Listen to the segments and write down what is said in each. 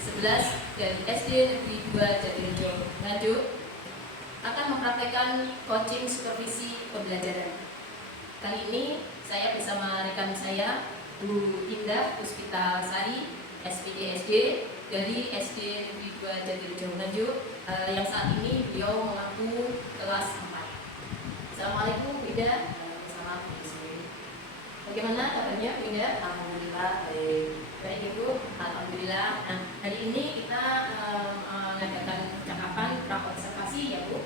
11 dari SD Negeri 2 Jatirejo Nganjuk akan mempraktekkan coaching supervisi pembelajaran. Kali ini saya bersama rekan saya Bu Indah Puspita Sari, SPD SD dari SD Negeri 2 Jatirejo Nganjuk, yang saat ini beliau mengaku kelas 4. Assalamualaikum Bu Indah. Sama Bu Isi. Bagaimana kabarnya Bu Indah? Alhamdulillah baik. Baik Ibu, alhamdulillah. Nah, hari ini kita mengadakan percakapan pra-observasi ya Bu.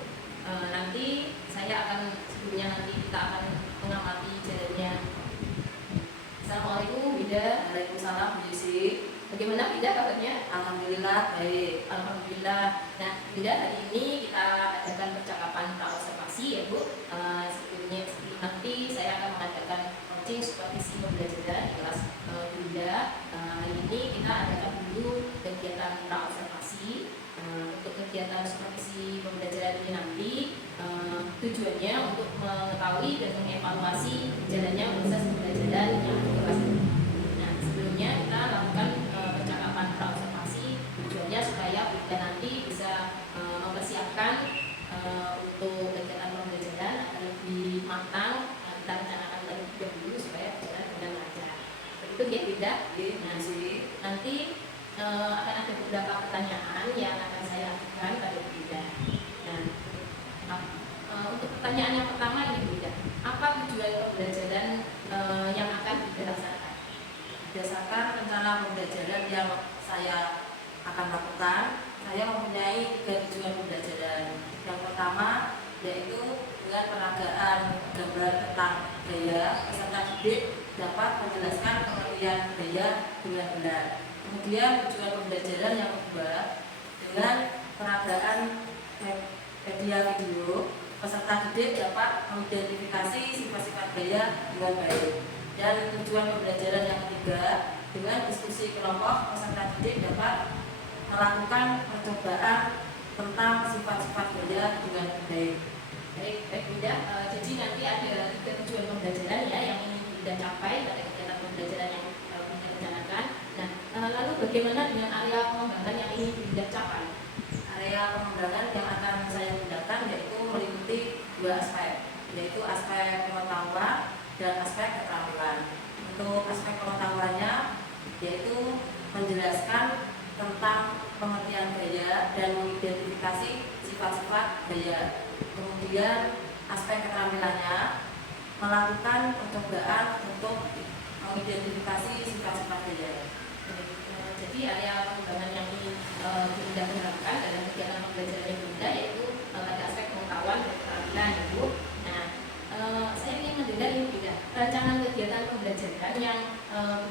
Nanti saya akan kita akan mengamati jalannya. Assalamualaikum Bu Indah. Waalaikumsalam Bu Isi. Bagaimana Bu Indah kabarnya? Alhamdulillah baik. Alhamdulillah. Nah, Bu Indah, hari ini kita adakan percakapan pra-observasi ya Bu. Sebelumnya nanti saya akan mengadakan coaching supervisi pembelajaran di kelas Bu Indah. Hari ini kita adakan dulu kegiatan pra-observasi. Untuk kegiatan supervisi pembelajaran ini nanti tujuannya untuk mengetahui dan mengevaluasi jalannya proses pembelajaran yang ada di kelas ini. Nah, sebelumnya kita lakukan percakapan pra-observasi, tujuannya supaya kita nanti bisa mempersiapkan untuk kegiatan pembelajaran agar lebih matang. Kita rencanakan terlebih dahulu supaya berjalan dengan lancar. Begitu ya Bunda? Nah, nanti akan ada beberapa pertanyaan yang akan saya lakukan pada Bunda. Nah, untuk pertanyaan yang pertama ini Bunda, apa tujuan pembelajaran yang akan dilaksanakan? Berdasarkan rencana pembelajaran yang saya akan lakukan, saya mempunyai 3 tujuan pembelajaran. Yang pertama yaitu dengan peragaan gambar tentang gaya, peserta didik dapat menjelaskan pengertian gaya dengan benar. Kemudian tujuan pembelajaran yang kedua dengan peragaan media video, peserta didik dapat mengidentifikasi sifat-sifat gaya dengan baik. Dan tujuan pembelajaran yang ketiga dengan diskusi kelompok, peserta didik dapat melakukan percobaan tentang sifat-sifat gaya dengan baik. Baik Bunda, jadi nanti ada 3 tujuan pembelajaran ya yang ingin Bunda capai pada kegiatan pembelajaran yang Bunda rencanakan. Nah, lalu bagaimana dengan area pengembangan yang ingin Bunda capai? Area pengembangan yang akan saya gunakan yaitu meliputi 2 aspek, yaitu aspek pengetahuan dan aspek keterampilan. Untuk aspek pengetahuannya yaitu menjelaskan tentang pengertian gaya dan mengidentifikasi sifat-sifat gaya. Kemudian aspek keterampilannya melakukan percobaan untuk mengidentifikasi sifat-sifat gaya. Jadi area pengembangan yang ingin Bunda terapkan dalam kegiatan pembelajaran Bunda yaitu pada aspek pengetahuan dan keterampilan ya Bu. Nah, saya ingin mendengar ini Bunda, rancangan kegiatan pembelajaran yang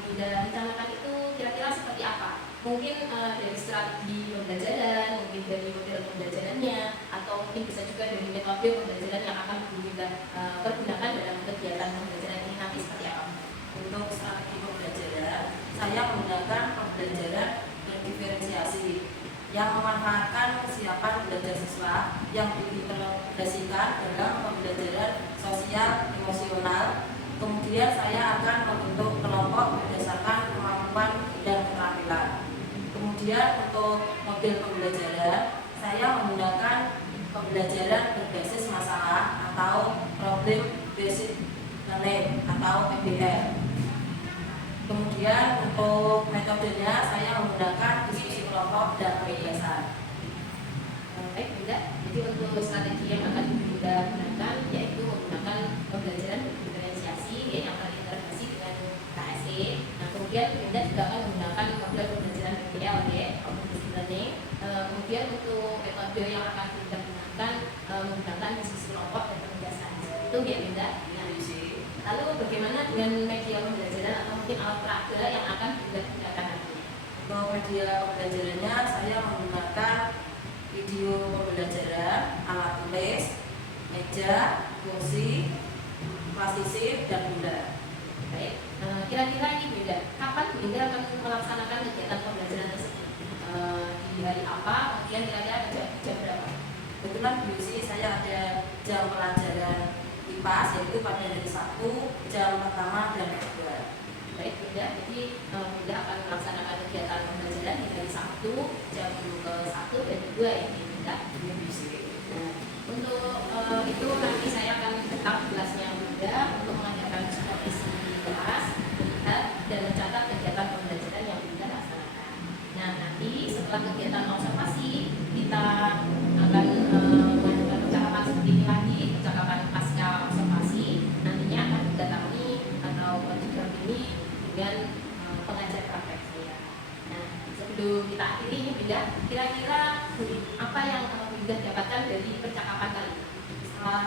Bunda rencanakan itu kira-kira seperti apa? Mungkin dari strategi pembelajaran, mungkin dari model pembelajarannya, atau mungkin bisa juga dari metode pembelajaran yang akan Bunda pergunakan dalam kegiatan pembelajaran ini nanti seperti apa? Untuk strategi pembelajaran, saya menggunakan pembelajaran berdiferensiasi yang memanfaatkan kesiapan belajar siswa yang diimplementasikan dalam pembelajaran sosial emosional. Kemudian saya akan membentuk kelompok berdasarkan kemampuan dan keterampilan. Kemudian untuk model pembelajaran, saya menggunakan pembelajaran berbasis masalah atau problem based learning atau PBL. Kemudian untuk metodenya saya menggunakan diskusi kelompok dan pembiasan. Baik Bunda, jadi untuk strategi yang akan Bunda gunakan yaitu menggunakan pembelajaran berdiferensiasi yang akan terintegrasi dengan KSE. Nah, kemudian Bunda juga akan menggunakan model pembelajaran PBL ya, Cognitive Learning. Kemudian untuk metode yang akan Bunda gunakan menggunakan diskusi kelompok dan pembiasan. Itu ya Bunda. Lalu bagaimana dengan media pembelajaran atau mungkin alat peraga yang akan Bunda gunakan nanti? Untuk media pembelajarannya saya menggunakan video pembelajaran, alat tulis, meja, kursi, plastisif, dan bunda. Baik, kira-kira ini Bunda, kapan Bunda akan melaksanakan kegiatan pembelajaran tersebut? Di hari apa? Kemudian kira-kira jam berapa? Kebetulan di UC saya ada jam pelajaran IPA yaitu pada hari Sabtu jam pertama dan kedua. Baik Bunda, jadi Bunda akan melaksanakan kegiatan pembelajaran di hari Sabtu waktu jam ke 1 dan 2 ya Bunda. Nah, untuk itu nanti saya akan tetap kelasnya Bunda untuk mengadakan supervisi kelas, melihat dan mencatat kegiatan pembelajaran yang Bunda laksanakan. Nah, nanti setelah kegiatan observasi kita akan melakukan percakapan seperti ini lagi, percakapan pasca observasi. Nantinya akan didatangi atau didampingi dengan pengajar praktek saya. Nah, sebelum kita akhiri ini Bunda, kira-kira apa yang Bunda dapatkan dari percakapan kali ini? Setelah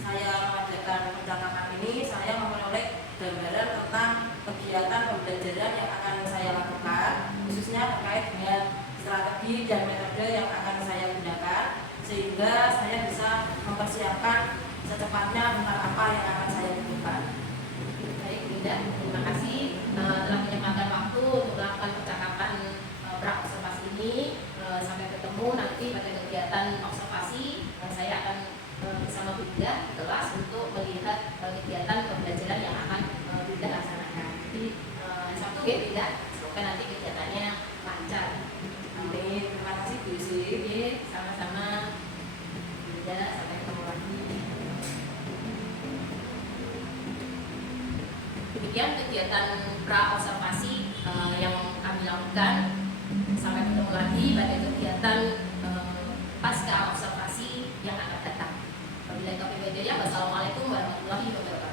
saya mengadakan percakapan ini, saya memperoleh gambaran tentang kegiatan pembelajaran yang akan saya lakukan, khususnya terkait dengan strategi dan metode yang akan saya gunakan, sehingga saya bisa mempersiapkan secepatnya tentang apa yang akan saya lakukan. Baik Bunda, terima kasih telah menyempatkan waktu untuk melakukan percakapan pra-observasi ini. Sampai ketemu nanti pada kegiatan observasi. Saya akan bersama Bunda di kelas untuk melihat kegiatan pembelajaran yang akan Bunda laksanakan. Jadi Sabtu ya Bunda, semoga nanti kegiatannya lancar. Amin. Terima kasih Bu Yusri. Oke, sama-sama Bunda, sampai ketemu lagi. Demikian kegiatan pra-observasi yang kami lakukan. Sampai ketemu lagi pada kegiatan pasca observasi yang akan datang. Wabillahi taufiq wal hidayah. Wassalamualaikum warahmatullahi wabarakatuh.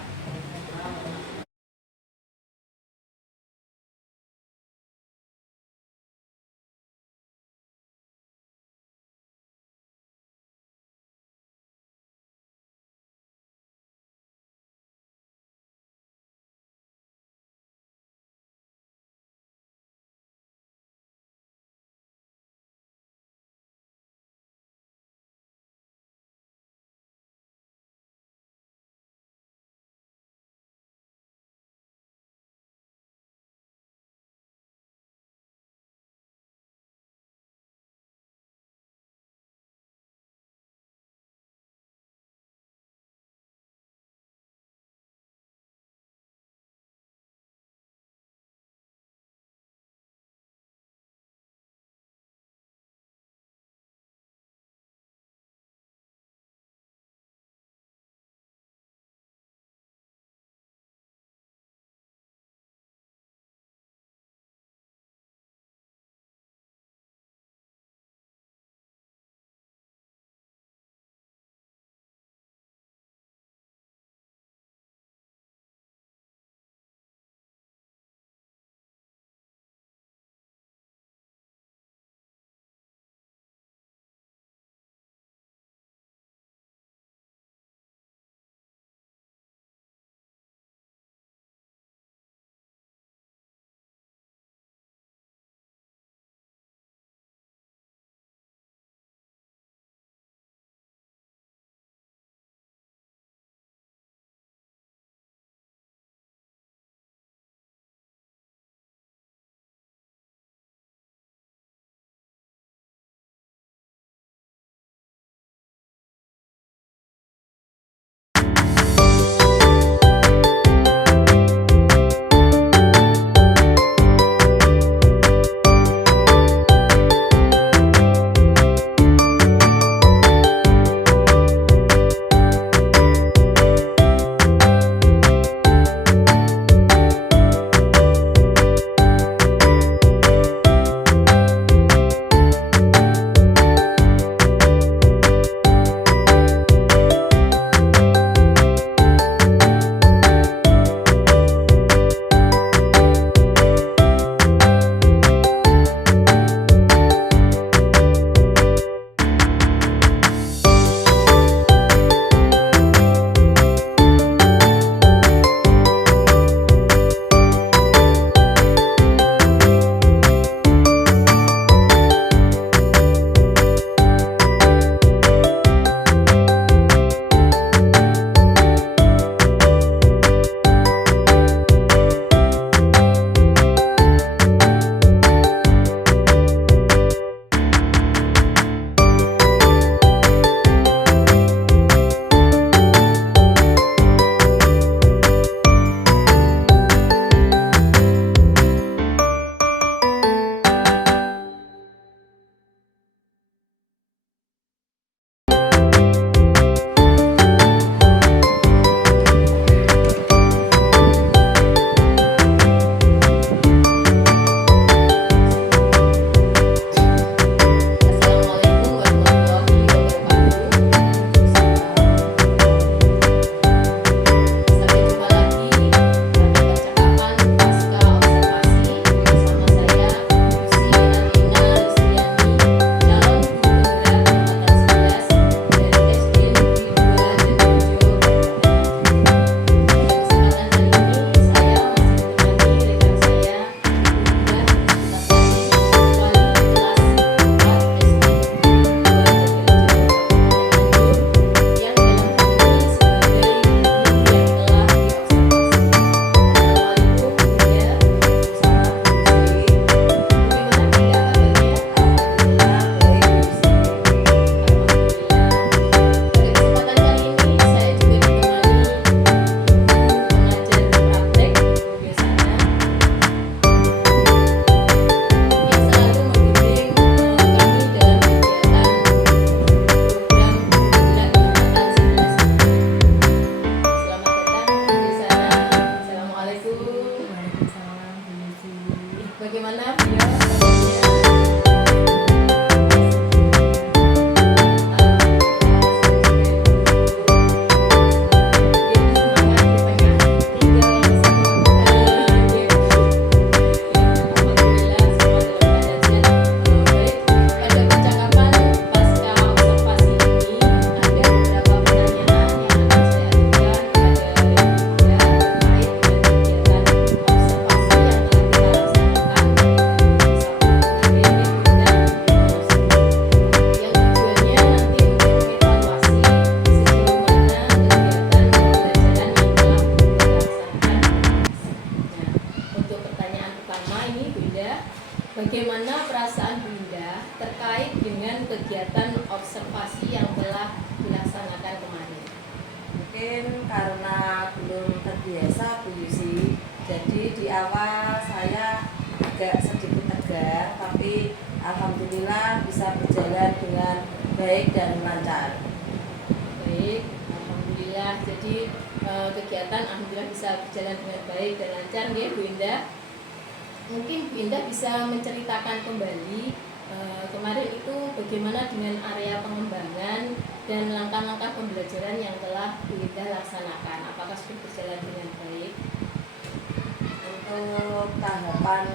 perasaan Bu Indah terkait dengan kegiatan observasi yang telah dilaksanakan kemarin? Mungkin karena belum terbiasa Bu Yusi, jadi di awal saya agak sedikit tegang, tapi alhamdulillah bisa berjalan dengan baik dan lancar. Baik, alhamdulillah. Jadi kegiatan alhamdulillah bisa berjalan dengan baik dan lancar, ya Bu Indah. Mungkin Bu Indah bisa menceritakan kembali kemarin itu bagaimana dengan area pengembangan dan langkah-langkah pembelajaran yang telah Bu Indah laksanakan. Apakah sudah berjalan dengan baik? Untuk tahapan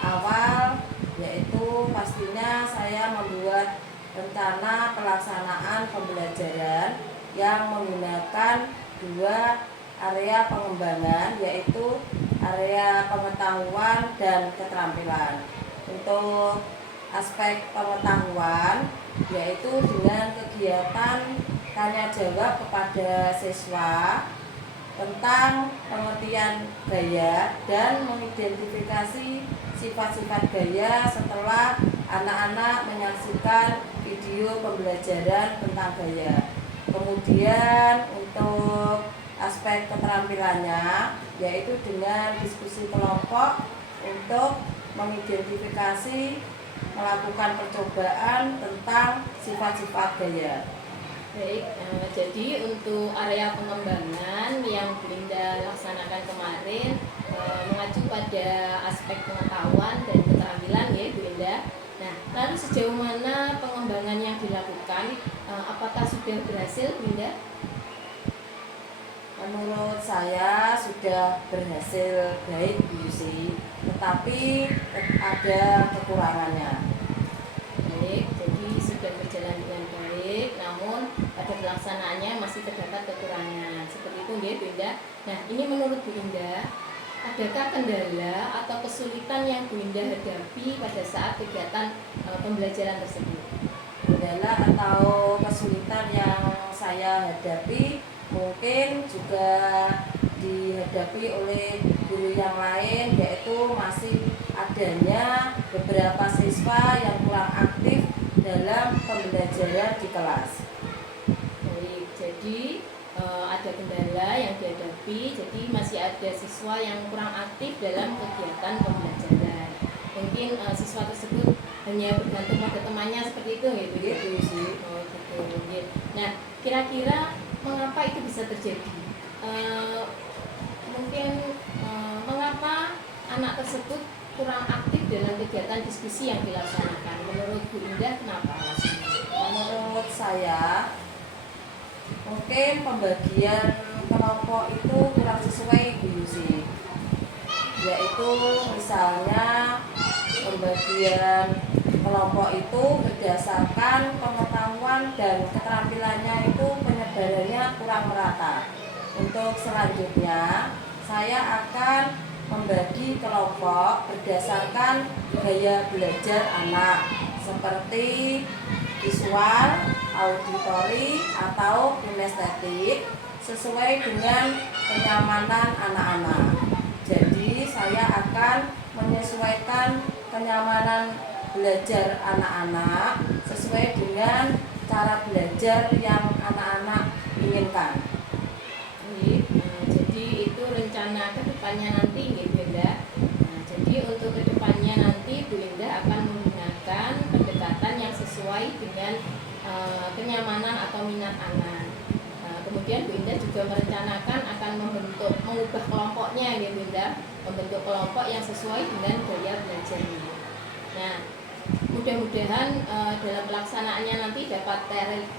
awal, yaitu pastinya saya membuat rencana pelaksanaan pembelajaran yang menggunakan dua area pengembangan, yaitu area pengetahuan dan keterampilan. Untuk aspek pengetahuan, yaitu dengan kegiatan tanya jawab kepada siswa tentang pengertian gaya dan mengidentifikasi sifat-sifat gaya setelah anak-anak menyaksikan video pembelajaran tentang gaya. Kemudian untuk aspek keterampilannya, yaitu dengan diskusi kelompok untuk mengidentifikasi, melakukan percobaan tentang sifat-sifat gaya. Baik, jadi untuk area pengembangan yang Bu Indah laksanakan kemarin mengacu pada aspek pengetahuan dan keterampilan, ya Bu Indah. Nah, lalu sejauh mana pengembangan yang dilakukan? Apakah sudah berhasil, Bu Indah? Menurut saya sudah berhasil baik Bu Yusi, tetapi ada kekurangannya. Baik, jadi sudah berjalan dengan baik, namun pada pelaksanaannya masih terdapat kekurangan. Seperti itu, ya Bu Indah. Nah, ini menurut Bu Indah, adakah kendala atau kesulitan yang Bu Indah hadapi pada saat kegiatan pembelajaran tersebut? Kendala atau kesulitan yang saya hadapi mungkin juga dihadapi oleh guru yang lain, yaitu masih adanya beberapa siswa yang kurang aktif dalam pembelajaran di kelas. Baik, jadi ada kendala yang dihadapi, jadi masih ada siswa yang kurang aktif dalam kegiatan pembelajaran. Mungkin siswa tersebut hanya bergantung pada temannya, seperti itu, ya Bu? Gitu sih. Oh, gitu. Mungkin. Nah, kira-kira mengapa itu bisa terjadi? Mungkin mengapa anak tersebut kurang aktif dalam kegiatan diskusi yang dilaksanakan? Menurut Bu Indah, kenapa alasannya? Menurut saya, mungkin pembagian kelompok itu kurang sesuai Bu Yusi, yaitu misalnya pembagian kelompok itu berdasarkan pengetahuan dan keterampilannya itu penyebarannya kurang merata. Untuk selanjutnya, saya akan membagi kelompok berdasarkan gaya belajar anak, seperti visual, auditori, atau kinestetik, sesuai dengan kenyamanan anak-anak. Jadi saya akan menyesuaikan kenyamanan belajar anak-anak sesuai dengan cara belajar yang anak-anak inginkan. Jadi itu rencana kedepannya nanti, ya Bu Indah. Nah, jadi untuk kedepannya nanti Bu Indah akan menggunakan pendekatan yang sesuai dengan kenyamanan atau minat anak. Kemudian Bu Indah juga merencanakan akan mengubah kelompoknya, ya Bu Indah, membentuk kelompok yang sesuai dengan gaya belajarnya. Nah, mudah-mudahan dalam pelaksanaannya nanti dapat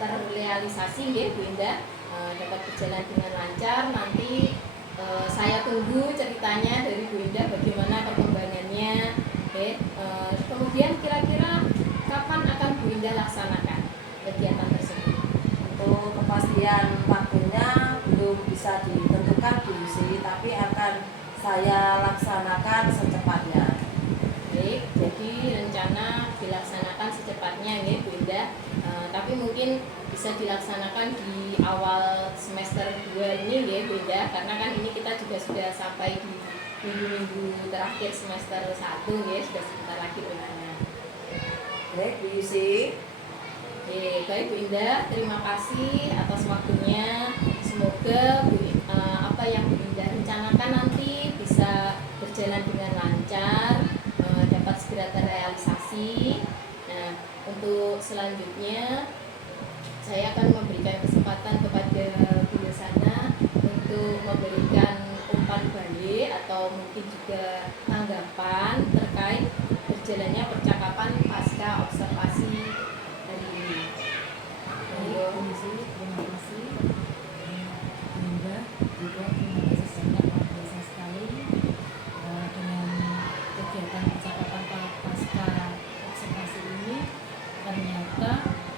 terrealisasi, ya Bu Indah, dapat berjalan dengan lancar. Nanti saya tunggu ceritanya dari Bu Indah bagaimana perkembangannya. Kemudian kira-kira kapan akan Bu Indah laksanakan kegiatan tersebut? Untuk kepastian waktunya belum bisa ditentukan Bu Yusi, tapi akan saya laksanakan secepatnya. Baik, jadi rencana dilaksanakan secepatnya, ya Bu Indah. Tapi mungkin bisa dilaksanakan di awal semester 2 ini, ya Bu Indah, karena kan ini kita juga sudah sampai di minggu-minggu terakhir semester 1, ya, sudah sebentar lagi ulangan. Baik, Bu Yusi. Oke, baik Bu Indah, terima kasih atas waktunya. Semoga apa yang Bu Indah rencanakan nanti bisa berjalan dengan lancar, dapat segera terrealisasi. Nah, untuk selanjutnya saya akan memberikan kesempatan kepada Bu Yosana untuk memberikan umpan balik atau mungkin juga tanggapan terkait berjalannya percakapan pasca observasi hari ini. Terima kasih, Bunda. Juga terima kasih banyak, luar biasa sekali dengan kegiatan percakapan pasca observasi ini. Ternyata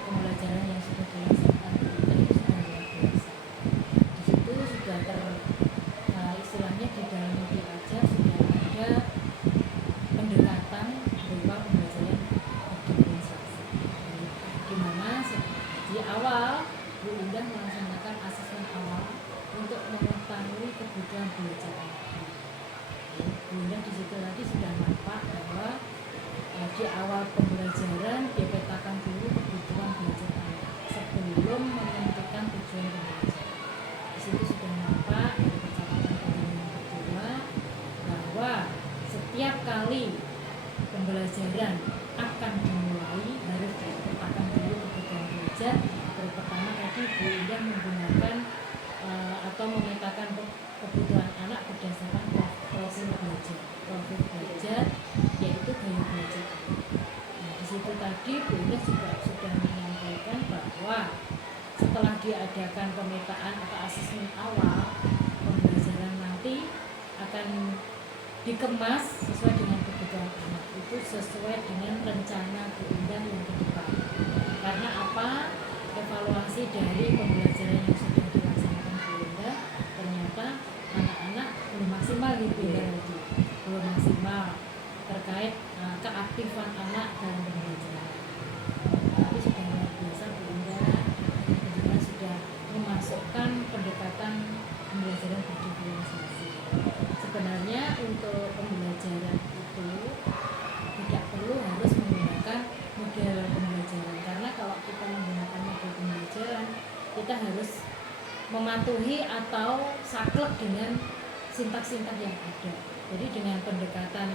pembelajaran yang sudah dilaksanakan kita itu sudah luar biasa. Di situ sudah istilahnya di dalam mobil aja sudah ada pendekatan berupa pembelajaran diferensiasi. Di mana di awal Bu Indah melaksanakan asesmen awal untuk mengetahui kebutuhan belajar anak. Bu Indah di situ tadi sudah nampak bahwa di awal pembelajaran dipetakan dulu kebutuhan belajar anak sebelum menentukan tujuan belajar. Di situ sudah nampak dari percakapan yang kedua bahwa setiap kali pembelajaran akan dimulai harus dipetakan dulu kebutuhan belajar. Pertama tadi Bu Indah menggunakan atau memetakan kebutuhan anak berdasarkan profil belajar, yaitu gaya belajar. Nah, di situ tadi Bu Indah juga sudah menyampaikan bahwa setelah diadakan pemetaan atau asesmen awal, pembelajaran nanti akan dikemas sesuai dengan kebutuhan anak, itu sesuai dengan rencana Bu Indah yang ke depan. Karena apa? Evaluasi dari pembelajaran yang sudah dilaksanakan Bu Indah, ternyata anak-anak belum maksimal di Bu Indah tadi, belum maksimal terkait keaktifan anak dalam pembelajaran. Tapi sudah luar biasa Bu Indah, juga sudah memasukkan pendekatan pembelajaran berdiferensiasi. Sebenarnya untuk pembelajaran itu tidak perlu harus menggunakan model pembelajaran, karena kalau kita menggunakan model pembelajaran kita harus mematuhi atau saklek dengan sintaks-sintaks yang ada. Jadi dengan pendekatan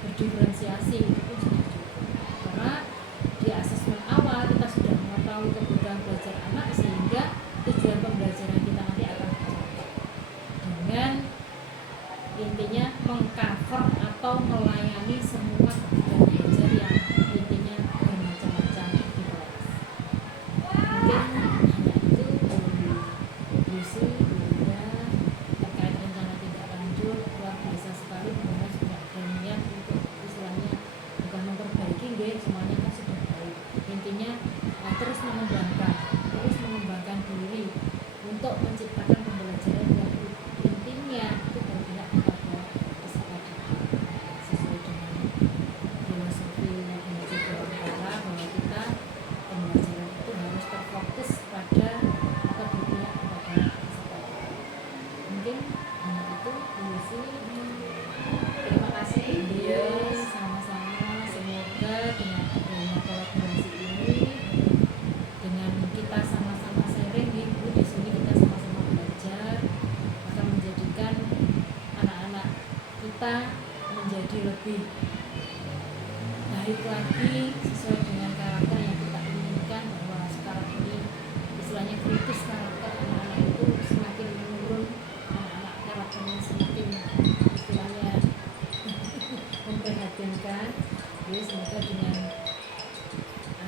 berdiferensiasi itu pun sudah cukup, karena di asesmen awal kita sudah mengetahui kebutuhan belajar anak sehingga tujuan pembelajaran kita nanti akan tercapai dengan intinya mengcover atau melayani semua kebutuhan belajar yang intinya bermacam-macam di kelas. Mungkin hanya itu Bu Yusi, Bu Indah, terkait rencana tindak lanjut luar biasa sekali. Bunda sudah ada niat untuk istilahnya bukan memperbaiki, semuanya kan sudah baik. Intinya terus mengembangkan diri untuk menciptakan pembelajaran yang intinya itu berpihak kepada peserta didik sesuai dengan filosofi yang juga antara bahwa kita pembelajaran itu harus terfokus pada atau berpihak kepada peserta didik. Mungkin hanya itu Bu Yusi. Terima kasih. Iya, sama-sama. Semoga dengan adanya kolaborasi ini, dengan kita sama-sama sharing di sini kita sama-sama belajar, akan menjadikan anak-anak kita menjadi lebih baik lagi sesuai dengan karakter yang kita inginkan, bahwa sekarang ini istilahnya kritis karakter anak-anak itu semakin menurun, anak-anak karakternya semakin istilahnya memprihatinkan. Jadi semoga dengan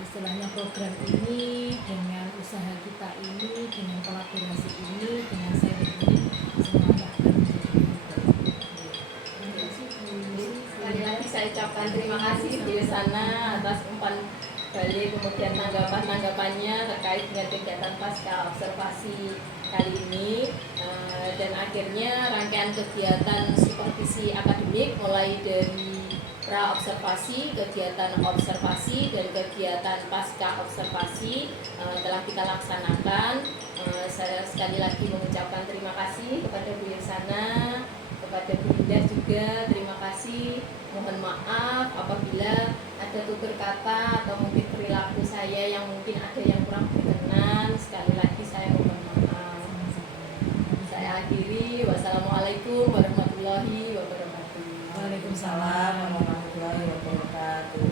istilahnya program ini, dengan usaha kita ini, dengan kolaborasi ini, dengan sharing ini, semuanya akan menjadi lebih baik. Terima kasih Bu Yusi. Sekali lagi saya ucapkan terima kasih Bu Yosana atas umpan balik kemudian tanggapannya terkait dengan kegiatan pasca observasi kali ini. Dan akhirnya rangkaian kegiatan supervisi akademik mulai dari pra-observasi, kegiatan observasi, dan kegiatan pasca observasi telah kita laksanakan. Saya sekali lagi mengucapkan terima kasih kepada Bu Yosana, kepada Bu Indah juga juga terima kasih. Mohon maaf apabila ada tutur kata atau mungkin perilaku saya yang mungkin ada yang kurang berkenan. Sekali lagi saya mohon maaf. Saya akhiri. Wassalamualaikum warahmatullahi wabarakatuh. Waalaikumsalam Waalaikumsalam warahmatullahi wabarakatuh.